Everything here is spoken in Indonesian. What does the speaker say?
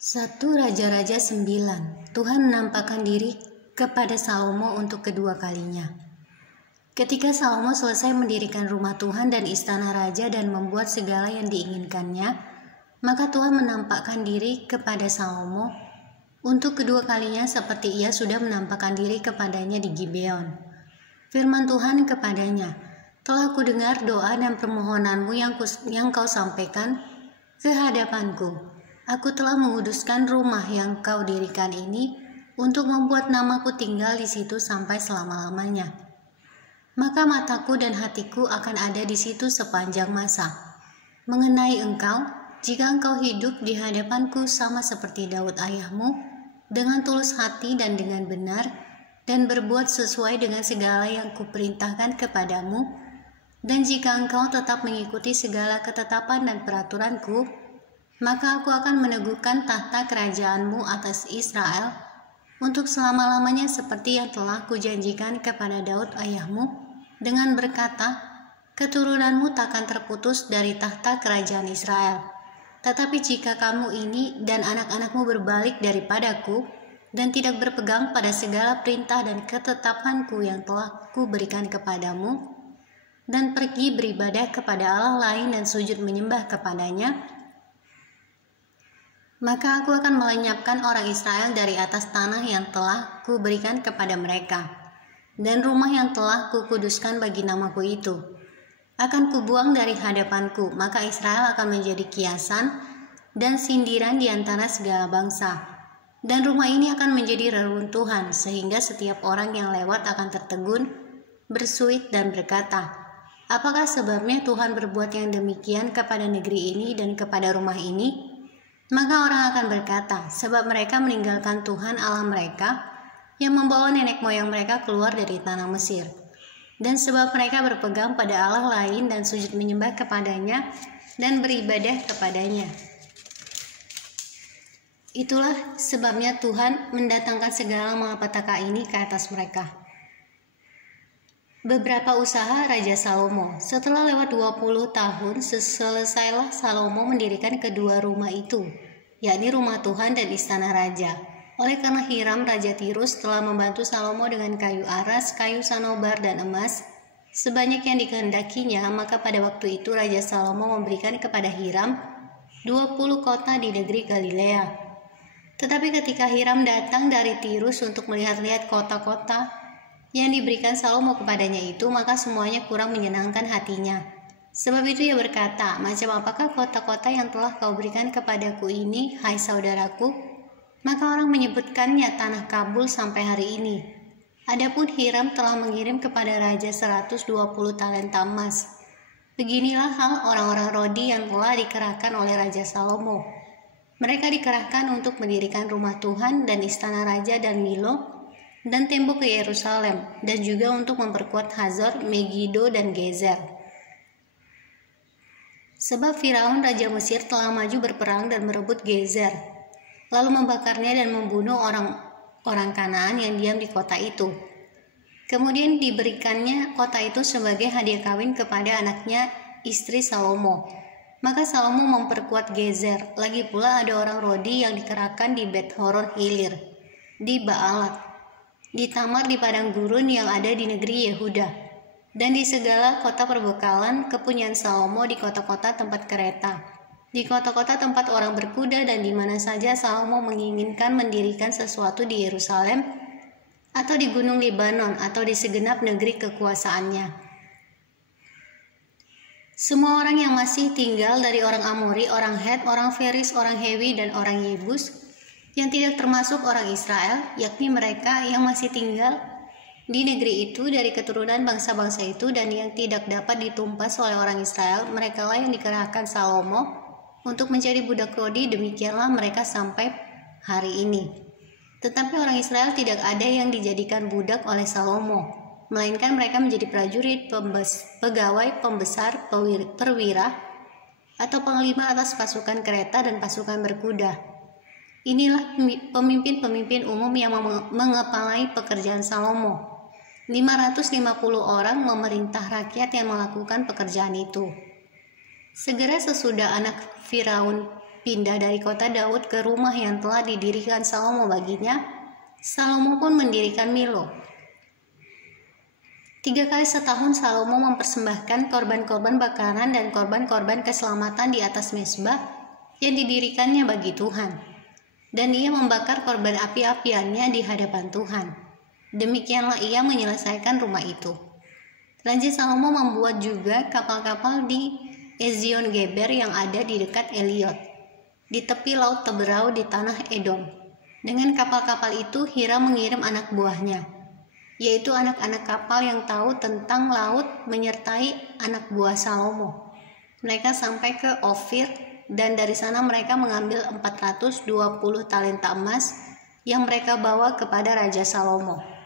1 Raja-Raja 9. Tuhan menampakkan diri kepada Salomo untuk kedua kalinya. Ketika Salomo selesai mendirikan rumah Tuhan dan istana raja dan membuat segala yang diinginkannya, maka Tuhan menampakkan diri kepada Salomo untuk kedua kalinya seperti ia sudah menampakkan diri kepadanya di Gibeon. Firman Tuhan kepadanya, "Telah kudengar doa dan permohonanmu yang kau sampaikan ke hadapanku. Aku telah menguduskan rumah yang kau dirikan ini untuk membuat namaku tinggal di situ sampai selama-lamanya. Maka mataku dan hatiku akan ada di situ sepanjang masa. Mengenai engkau, jika engkau hidup di hadapanku sama seperti Daud ayahmu, dengan tulus hati dan dengan benar, dan berbuat sesuai dengan segala yang kuperintahkan kepadamu, dan jika engkau tetap mengikuti segala ketetapan dan peraturanku, maka aku akan meneguhkan tahta kerajaanmu atas Israel untuk selama-lamanya seperti yang telah kujanjikan kepada Daud ayahmu, dengan berkata, keturunanmu takkan terputus dari tahta kerajaan Israel. Tetapi jika kamu ini dan anak-anakmu berbalik daripadaku, dan tidak berpegang pada segala perintah dan ketetapanku yang telah kuberikan kepadamu, dan pergi beribadah kepada Allah lain dan sujud menyembah kepadanya, maka aku akan melenyapkan orang Israel dari atas tanah yang telah kuberikan kepada mereka, dan rumah yang telah kukuduskan bagi namaku itu akan kubuang dari hadapanku, maka Israel akan menjadi kiasan dan sindiran di antara segala bangsa, dan rumah ini akan menjadi reruntuhan, sehingga setiap orang yang lewat akan tertegun, bersuit dan berkata, apakah sebabnya Tuhan berbuat yang demikian kepada negeri ini dan kepada rumah ini? Maka orang akan berkata, sebab mereka meninggalkan Tuhan Allah mereka yang membawa nenek moyang mereka keluar dari tanah Mesir. Dan sebab mereka berpegang pada Allah lain dan sujud menyembah kepadanya dan beribadah kepadanya. Itulah sebabnya Tuhan mendatangkan segala malapetaka ini ke atas mereka. Beberapa usaha Raja Salomo. Setelah lewat 20 tahun, selesailah Salomo mendirikan kedua rumah itu, yakni rumah Tuhan dan istana raja. Oleh karena Hiram Raja Tirus telah membantu Salomo dengan kayu aras, kayu sanobar, dan emas, sebanyak yang dikehendakinya, maka pada waktu itu Raja Salomo memberikan kepada Hiram 20 kota di negeri Galilea. Tetapi ketika Hiram datang dari Tirus untuk melihat-lihat kota-kota yang diberikan Salomo kepadanya itu, maka semuanya kurang menyenangkan hatinya. Sebab itu ia berkata, macam apakah kota-kota yang telah kau berikan kepadaku ini, hai saudaraku? Maka orang menyebutkannya tanah Kabul sampai hari ini. Adapun Hiram telah mengirim kepada raja 120 talenta emas. Beginilah hal orang-orang Rodi yang telah dikerahkan oleh Raja Salomo. Mereka dikerahkan untuk mendirikan rumah Tuhan dan istana raja dan Milo, dan tembok ke Yerusalem, dan juga untuk memperkuat Hazor, Megido, dan Gezer. Sebab Firaun Raja Mesir telah maju berperang dan merebut Gezer, lalu membakarnya dan membunuh orang Kanaan yang diam di kota itu. Kemudian diberikannya kota itu sebagai hadiah kawin kepada anaknya istri Salomo. Maka Salomo memperkuat Gezer. Lagi pula ada orang Rodi yang dikerahkan di Bet-horon Hilir, di Baalat, di Tamar di padang gurun yang ada di negeri Yehuda, dan di segala kota perbekalan kepunyaan Salomo di kota-kota tempat kereta, di kota-kota tempat orang berkuda, dan di mana saja Salomo menginginkan mendirikan sesuatu di Yerusalem, atau di gunung Libanon, atau di segenap negeri kekuasaannya. Semua orang yang masih tinggal dari orang Amori, orang Het, orang Feris, orang Hewi, dan orang Yebus, yang tidak termasuk orang Israel, yakni mereka yang masih tinggal di negeri itu dari keturunan bangsa-bangsa itu dan yang tidak dapat ditumpas oleh orang Israel, merekalah yang dikerahkan Salomo untuk menjadi budak Rodi. Demikianlah mereka sampai hari ini. Tetapi orang Israel tidak ada yang dijadikan budak oleh Salomo, melainkan mereka menjadi prajurit, pegawai, pembesar, perwira, atau panglima atas pasukan kereta dan pasukan berkuda. Inilah pemimpin-pemimpin umum yang mengepalai pekerjaan Salomo. 550 orang memerintah rakyat yang melakukan pekerjaan itu. Segera sesudah anak Firaun pindah dari kota Daud ke rumah yang telah didirikan Salomo baginya, Salomo pun mendirikan Milo. 3 kali setahun Salomo mempersembahkan korban-korban bakaran dan korban-korban keselamatan di atas mezbah yang didirikannya bagi Tuhan. Dan ia membakar korban api-apiannya di hadapan Tuhan. Demikianlah ia menyelesaikan rumah itu. Raja Salomo membuat juga kapal-kapal di Ezion Geber yang ada di dekat Eliot, di tepi laut Teberau di tanah Edom. Dengan kapal-kapal itu Hiram mengirim anak buahnya, yaitu anak-anak kapal yang tahu tentang laut menyertai anak buah Salomo. Mereka sampai ke Ofir, dan dari sana mereka mengambil 420 talenta emas yang mereka bawa kepada Raja Salomo.